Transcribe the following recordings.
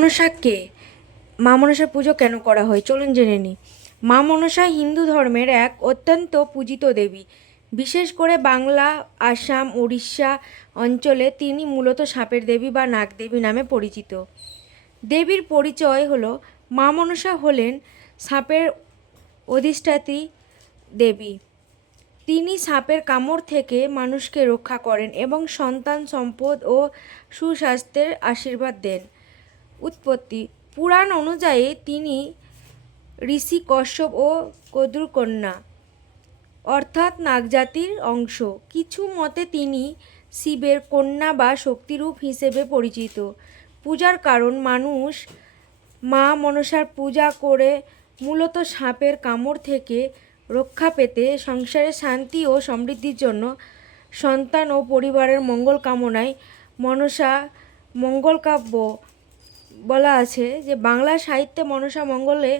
মনসা কে? মা মনসার পুজো কেন করা হয়? চলুন জেনে নিই মা মনসা হিন্দু ধর্মের এক অত্যন্ত পূজিত দেবী। বিশেষ করে বাংলা, আসাম, উড়িষ্যা অঞ্চলে তিনি মূলত সাপের দেবী বা নাগদেবী নামে পরিচিত। দেবীর পরিচয় হলো, মা মনসা হলেন সাপের অধিষ্ঠাত্রী দেবী। তিনি সাপের কামড় থেকে মানুষকে রক্ষা করেন এবং সন্তান সম্পদ ও সুস্বাস্থ্যের আশীর্বাদ দেন। উৎপত্তি। পুরাণ অনুযায়ী তিনি ঋষি কশ্যপ ও কদ্রুর কন্যা অর্থাৎ নাগজাতির অংশ। কিছু মতে তিনি শিবের কন্যা বা শক্তিরূপ হিসেবে পরিচিত। পূজার কারণ মানুষ মা মনসার পূজা করে মূলত সাপের কামড় থেকে রক্ষা পেতে সংসারে শান্তি ও সমৃদ্ধির জন্য সন্তান ও পরিবারের মঙ্গল কামনায় মনসা মঙ্গল কাব্য বলা আছে যে বাংলা সাহিত্যে মনসা মঙ্গলে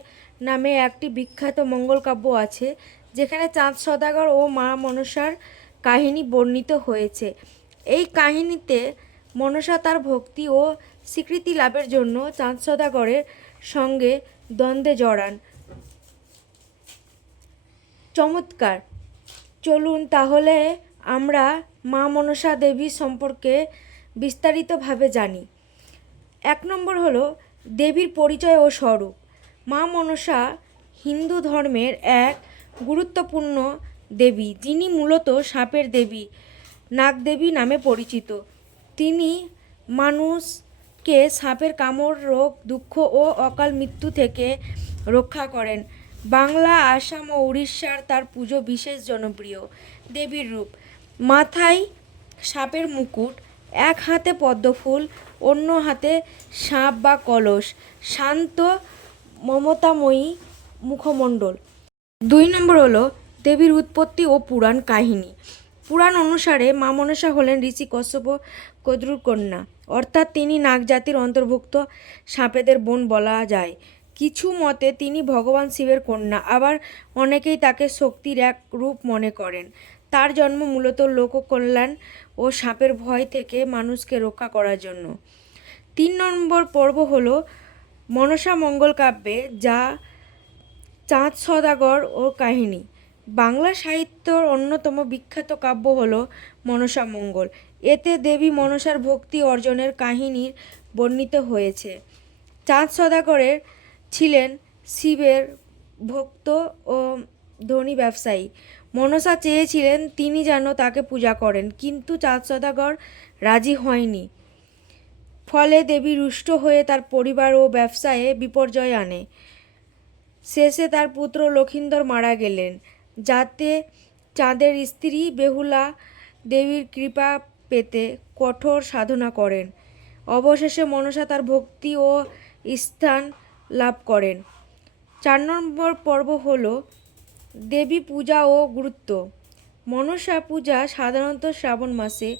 নামে একটি বিখ্যাত মঙ্গল কাব্য আছে, যেখানে চাঁদ সদাগর ও মা মনসার কাহিনী বর্ণিত হয়েছে। এই কাহিনীতে মনসা তার ভক্তি ও স্বীকৃতি লাভের জন্য চাঁদ সদাগরের সঙ্গে দ্বন্দ্বে জড়ান। চমৎকার। চলুন তাহলে আমরা মা মনসা দেবী সম্পর্কে বিস্তারিতভাবে জানি। এক নম্বর হলো দেবীর পরিচয় ও স্বরূপ। মা মনসা হিন্দু ধর্মের এক গুরুত্বপূর্ণ দেবী, যিনি মূলত সাপের দেবী, নাগদেবী নামে পরিচিত। তিনি মানুষকে সাপের কামড়, রোগ, দুঃখ ও অকাল মৃত্যু থেকে রক্ষা করেন। বাংলা, আসাম ও উড়িষ্যার তার পুজো বিশেষ জনপ্রিয়, দেবীর রূপ। মাথায় সাপের মুকুট, এক হাতে পদ্মফুল অন্য হাতে সাপ বা কলস। শান্ত মমতাময়ী মুখমণ্ডল। দুই নম্বর হলো দেবীর উৎপত্তি ও পুরাণ কাহিনী। পুরাণ অনুসারে মা মনসা হলেন ঋষি কশ্যপ কদ্রুর কন্যা। অর্থাৎ তিনি নাগজাতির অন্তর্ভুক্ত। সাপেদের বোন বলা যায়। কিছু মতে তিনি ভগবান শিবের কন্যা। আবার অনেকেই তাকে শক্তির এক রূপ মনে করেন। তার জন্ম মূলত লোককল্যাণ ও সাপের ভয় থেকে মানুষকে রক্ষা করার জন্য। তিন নম্বর পর্ব হলো মনসা মঙ্গল কাব্যে যা চাঁদ সদাগর ও কাহিনী। বাংলা সাহিত্যর অন্যতম বিখ্যাত কাব্য হল মনসা মঙ্গল। এতে দেবী মনসার ভক্তি অর্জনের কাহিনী বর্ণিত হয়েছে। চাঁদ সদাগরের ছিলেন শিবের ভক্ত ও ধনী ব্যবসায়ী। মনসা চেয়েছিলেন তিনি যেন তাকে পূজা করেন, কিন্তু চাঁদ সদাগর রাজি হয়নি। ফলে দেবী রুষ্ট হয়ে তার পরিবার ও ব্যবসায়ে বিপর্যয় আনে। শেষে তার পুত্র লক্ষিন্দর মারা গেলেন, যাতে চাঁদের স্ত্রী বেহুলা দেবীর কৃপা পেতে কঠোর সাধনা করেন। অবশেষে মনসা তার ভক্তি ও স্থান লাভ করেন। চার নম্বর পর্ব হল দেবী পূজা ও গুরুত্ব। মনসা পূজা সাধারণত শ্রাবণ মাসে,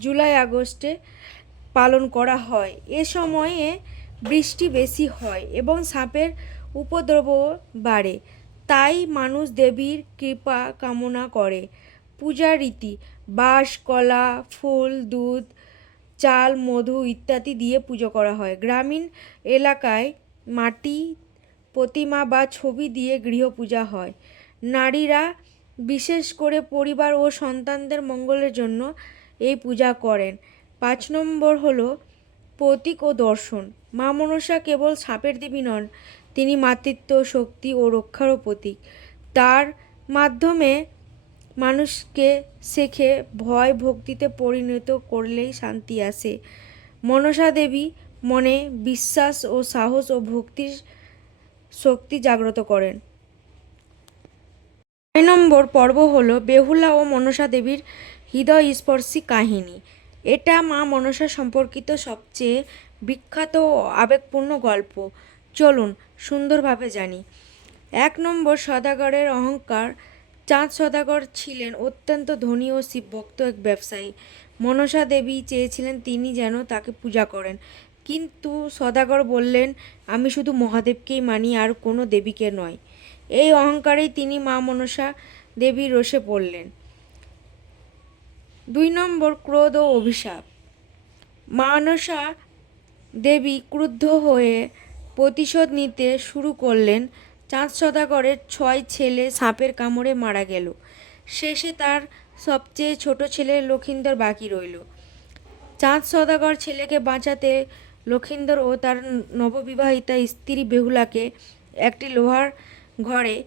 জুলাই আগস্টে পালন করা হয়। এ সময়ে বৃষ্টি বেশি হয় এবং সাপের উপদ্রব বাড়ে। তাই মানুষ দেবীর কৃপা কামনা করে। পূজার রীতি, বাঁশ, কলা, ফুল, দুধ, চাল, মধু ইত্যাদি দিয়ে পুজো করা হয়। গ্রামীণ এলাকায় মাটি, প্রতিমা বা ছবি দিয়ে গৃহপূজা হয়। নারীরা, বিশেষ করে পরিবার ও সন্তানদের মঙ্গলের জন্য এই পূজা করেন। পাঁচ নম্বর হলো প্রতীক ও দর্শন। মা মনসা কেবল সাপের দেবী নন, তিনি মাতৃত্ব, শক্তি ও রক্ষারও প্রতীক। তার মাধ্যমে মানুষকে শেখে, ভয় ভক্তিতে পরিণত করলেই শান্তি আসে। মনসা দেবী মনে বিশ্বাস ও সাহস ও ভক্তির শক্তি জাগ্রত করেন। নয় নম্বর পর্ব হলো বেহুলা ও মনসা দেবীর হৃদয়স্পর্শী কাহিনী। এটা মা মনসা সম্পর্কিত সবচেয়ে বিখ্যাত ও আবেগপূর্ণ গল্প। চলুন সুন্দরভাবে জানি। এক নম্বর সদাগরের অহংকার। চাঁদ সদাগর ছিলেন অত্যন্ত ধনী ও শিবভক্ত এক ব্যবসায়ী। মনসা দেবী চেয়েছিলেন তিনি যেন তাকে পূজা করেন। কিন্তু সদাগর বললেন, আমি শুধু মহাদেবকেই মানি, আর কোনো দেবীকে নয়। এই অহংকারেই তিনি মা মনসা দেবী রসে পড়লেন। দুই নম্বর ক্রোধ ও অভিশাপ। মানসা দেবী ক্রুদ্ধ হয়ে প্রতিশোধ নিতে শুরু করলেন। চাঁদ সদাগরের ছয় ছেলে সাপের কামড়ে মারা গেল। শেষে তার সবচেয়ে ছোট ছেলে লক্ষিন্দর বাকি রইল। চাঁদ সদাগর ছেলেকে বাঁচাতে লক্ষিন্দর ও তার নববিবাহিতা স্ত্রী বেহুলাকে একটি লোহার ঘরে